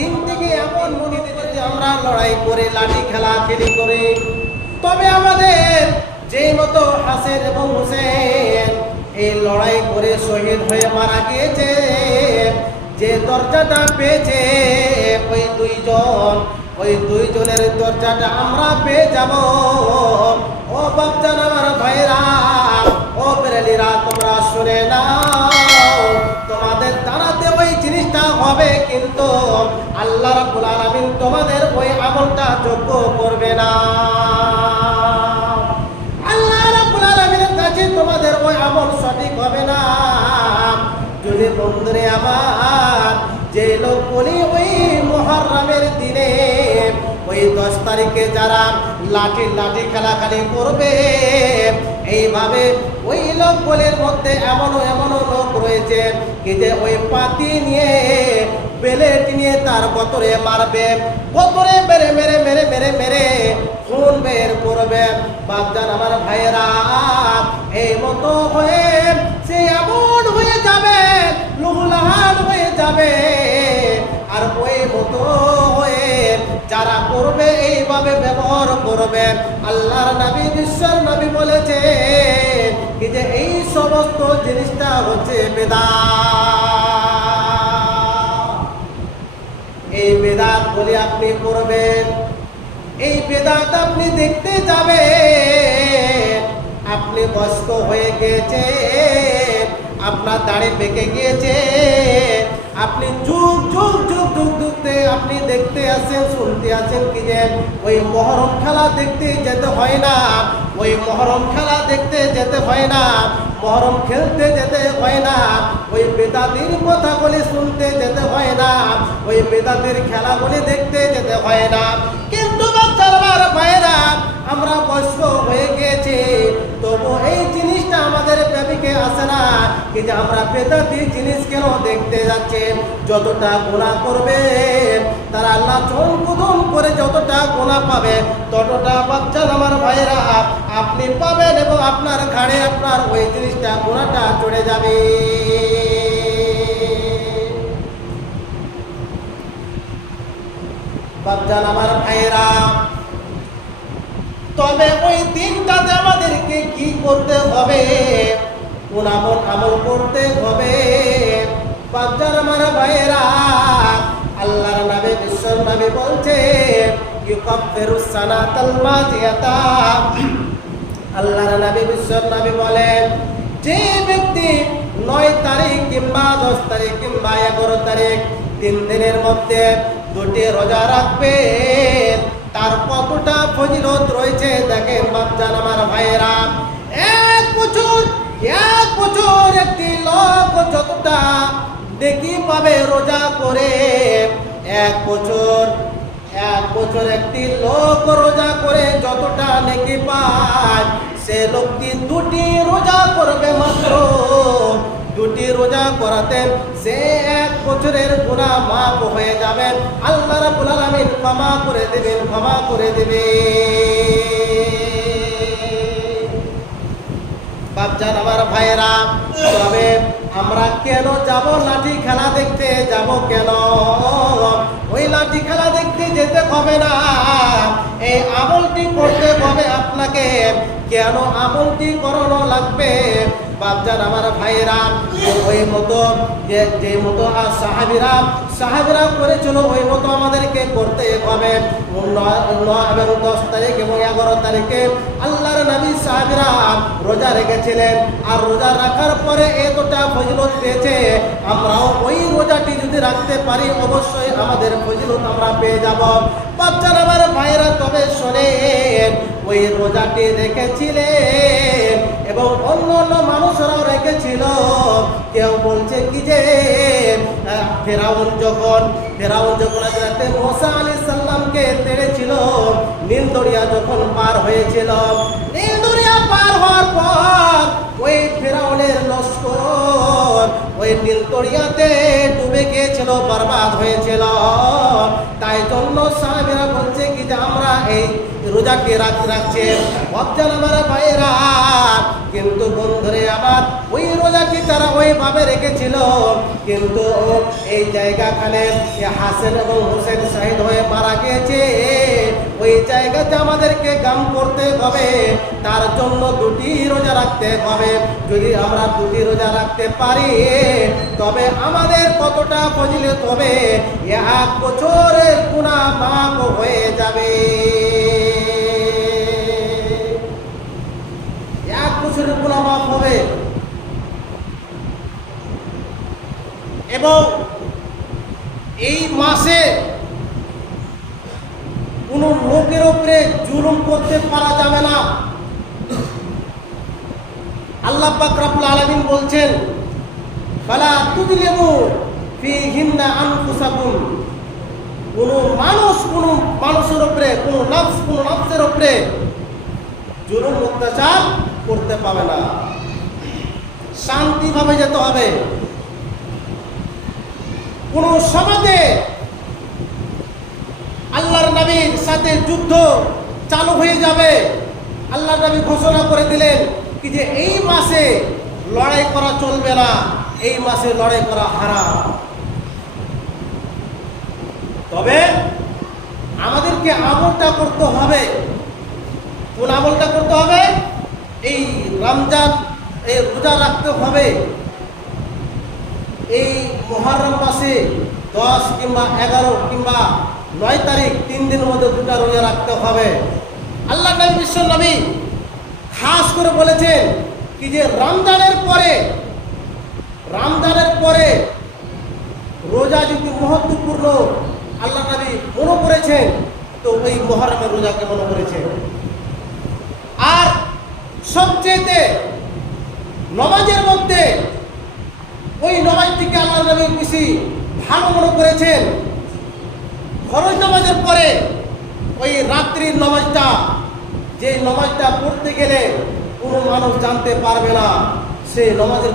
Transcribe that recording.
দিন থেকে এমন মনে যে আমরা লড়াই করে, লাঠি খেলা, খেলি করে। তবে আমাদের যে মতো হাসেন এবং হোসেন, এই লড়াই করে শহীদ হয়ে মারা গিয়েছে। যে দরজাটা পেয়েছে, ওই দুইজন, ওই দুইজনের দরজাটা আমরা পেয়ে যাব। ও বাচ্চান আমার ভাইরা, ও বেরেলিরা তোমরা শুনে নাও তোমাদের দাঁড়াতে ওই জিনিসটা হবে, কিন্তু আল্লাহ রাব্বুল আলামিন তোমাদের ওই আমলটা যোগ্য করবে না। আল্লাহ রাব্বুল আলামিনের কাছে তোমাদের ওই আমল সঠিক হবে না। যদি বন্ধুরে আমার, যে লোকগুলি ওই মহরমের দিনে, ওই দশ তারিখে যারা লাঠি লাঠি খেলাখালি করবে এইভাবে ওই লোকগুলির মধ্যে এমনও এমনও লোক রয়েছে কি যে ওই পাতি নিয়ে, বেলেট নিয়ে তার বতরে মারবে বতরে মেরে মেরে মেরে মেরে মেরে খুন বের করবে। বাপজান, আমার ভাইয়েরা, এই মতো হয়ে সে এমন হয়ে যাবে, লুহুলাহান হয়ে যাবে। আর ওই মতো যারা করবে এইভাবে ব্যবহার করবে। আল্লাহর নবী, বিশ্বর নবী বলেছে কি যে এই সমস্ত জিনিসটা হচ্ছে বেদাত। এই বেদাত বলে আপনি করবেন এই বেদাত আপনি দেখতে যাবেন। আপনি বয়স্ক হয়ে গেছে আপনার দাড়ি পেকে গিয়েছে। আপনি যুগ যুগ যুগ যুগ যুগতে আপনি দেখতে আছেন শুনতে আছেন কি যে ওই মহরম খেলা দেখতে যেতে হয় না। ওই মহরম খেলা দেখতে যেতে হয় না। মহরম খেলতে যেতে হয় না। ওই বেদাতির কথাগুলি শুনতে যেতে হয় না। ওই বেদাতির খেলাগুলি দেখতে যেতে হয় না। কিন্তু বাচ্চারা ভাইরা আমরা বয়স্ক হয়ে গেছি তবু এই জিনিসটা আমাদের প্রেমিকে আসে না। কি যে আমরা বেদাতি জিনিস কেন দেখতে যাচ্ছে? যতটা গোনা করবে, তারা আল্লাহ চরণ কুদম করে যতটা গোনা পাবে, ততটা বাচ্চা আমার ভাইয়েরা, আপনি পাবেন এবং আপনার ঘাড়ে আপনার ওই জিনিসটা গোনাটা চড়ে যাবে। বাচ্চান আমার ভাইরা তবে ওই দিনটাতে আমাদেরকে কি করতে হবে? কোন আমল আমল করতে হবে। বাচ্চার আমার ভাইয়েরা, আল্লাহর নামে, বিশ্বর নামে বলছে আল্লাহর নবী বিশ্বর নবী বলেন যে ব্যক্তি নয় তারিখ কিংবা দশ তারিখ কিংবা এগারো তারিখ তিন দিনের মধ্যে দুটি রোজা রাখবে, তার কতটা ফজিলত রয়েছে দেখেন বাচ্চান আমার ভাইয়েরা। একটি লোক যতটা দেখি পাবে রোজা করে, এক বছর এক বছর একটি লোক রোজা করে যতটা নেকি পায়, সে লোকটি দুটি রোজা করবে মাত্র। দুটি রোজা করাতে সে এক বছরের গুণা মাপ হয়ে যাবে। আল্লাহ রাব্বুল আলামিন ক্ষমা করে দেবেন, ক্ষমা করে দেবে বাপজান আমার ভাইয়েরা, তবে আমরা কেন যাব লাঠি খেলা দেখতে? যাব কেন? ওই লাঠি খেলা দেখতে যেতে হবে না। এই আমলটি করতে হবে আপনাকে। কেন আমলটি করানো লাগবে? বাপজান আমার ভাইয়েরা, ওই মতো যে যে মতো আর সাহাবিরা সাহাবিরা করেছিল ওই মতো আমাদেরকে করতে হবে। নয় এবং দশ তারিখ এবং এগারো তারিখে আল্লাহর নবী সাহাবিরা রোজা রেখেছিলেন। আর রোজা রাখার পরে এতটা ফজিলত পেয়েছে, আমরাও ওই রোজাটি যদি রাখতে পারি, অবশ্যই আমাদের ফজিলত আমরা পেয়ে যাব। বাচ্চার আমার ভাইরা তবে শোনেন ওই রোজাটি রেখেছিলেন এবং অন্য অন্য মানুষরাও রেখেছিল। কেউ বলছে কি যে ফেরাউন যখন ফেরাউন যখন রাতে মোসা আলী সাল্লামকে তেড়েছিল নীল দরিয়া যখন পার হয়েছিল নীল দরিয়া পার হওয়ার পর ওই ফেরাউনের লস্কর ওই নীল দরিয়াতে ডুবে গিয়েছিল, বরবাদ হয়েছিল। তাই জন্য সাহেবেরা বলছে কি যে, আমরা এই রোজাকে রাখ রাখছে। অবজান আমার ভাইয়েরা, কিন্তু বন্ধুরে আমার, ওই রোজাটি তারা ওইভাবে রেখেছিল। কিন্তু এই জায়গাখানে হাসেন এবং হোসেন শহীদ হয়ে মারা গিয়েছে। ওই জায়গাতে আমাদেরকে গাম করতে হবে, তার জন্য দুটি রোজা রাখতে হবে। যদি আমরা দুটি রোজা রাখতে পারি, তবে আমাদের কতটা ফজিলত হবে? এক বছরের গুণা মাপ হয়ে যাবে। এক বছরের গুণা হবে। এবং এই মাসে কোন লোকের উপরে জুলুম করতে পারা যাবে না। আল্লাহ পাক রব্বুল আলামিন বলছেন, ফালা তুযলিমু ফীহিন্না আনফুসাকুম। কোন মানুষ, কোন মানুষের উপরে, কোন নফস, কোন নফসের উপরে জুলুম, অত্যাচার করতে পাবে না। শান্তিভাবে যেতে হবে। কোন সমাজে আল্লাহর নবীর সাথে যুদ্ধ চালু হয়ে যাবে। আল্লাহ নবী ঘোষণা করে দিলেন কি যে এই মাসে লড়াই করা চলবে না, এই মাসে লড়াই করা হারাম। তবে আমাদেরকে আমলটা করতে হবে। কোন আমলটা করতে হবে? এই রমজান, এই রোজা রাখতে হবে। এই মহরম মাসে দশ কিংবা এগারো কিংবা নয় তারিখ, তিন দিনের মধ্যে দুটা রোজা রাখতে হবে। আল্লাহ নবী বিশ্ব খাস করে বলেছেন কি যে রমজানের পরে রমজানের পরে রোজা যদি মহত্বপূর্ণ, আল্লাহ নবী মনে করেছেন, তো ওই মহরমের রোজাকে মনে করেছেন? সবচেয়েতে নমাজের মধ্যে ওই নমাজটিকে আল্লাহ নবী বেশি ভালো মনে করেছেন। ফরজ নামাজের পরে ওই রাত্রির নামাজটা যে নামাজটা পড়তে গেলে কোনো মানুষ জানতে পারবে না সেই নামাজের